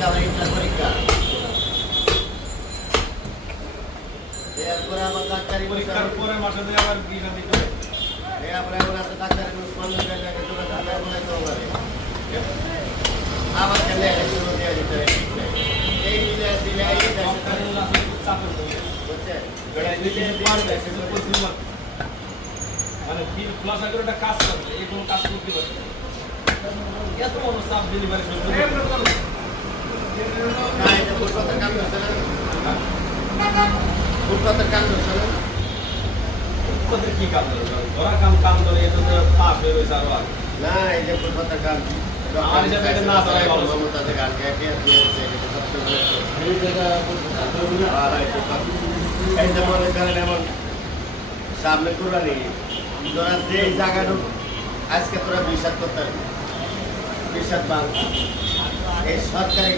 থেকে আবার ইন্টার পরীক্ষা এরপরে আবার ডাক্তারি পরীক্ষার পরে মাসে দিয়ে আবার বিয়ে দিতে হবে। এরপরে এখন আছে ডাক্তারি স্পন্সর করে লাগে তোরা ডাক্তার বলাইতে হবে আবার কেন শুরু দিয়ে দিতে হবে এই দিলে এই ডক্টরের আসলে খুব চাপের মধ্যে। বুঝছেন এটা নিজে পারবে, সেটা প্রচুর মাত্রা। মানে দিন খোলাসা করে একটা কাজ করবে, এই কোনো কাজ করতে পারবে না। এত বড় চাপ ডেলিভারি সহ্য করতে পারবে না। না এটা ফুটপাতের কাম করছে না ফুটপাতের কাম করছে না তোদের কি কাজ করে? ধরা কাম ধরে এটা তো পাস হয়ে রয়েছে আরো আগে। না এই যে ফুটপাতের কাম আমার হিসাবে এটা না ধরাই ভালো ছিল। তাদের গান গাইতে দিয়েছে এই জায়গা এই যে মনে করেন এমন সামনে কুরবানি তোরা যে জায়গাটা আজকে তোরা বিশ্বাস করতে পারবি বিশ্বাস বাংলা এই সরকারি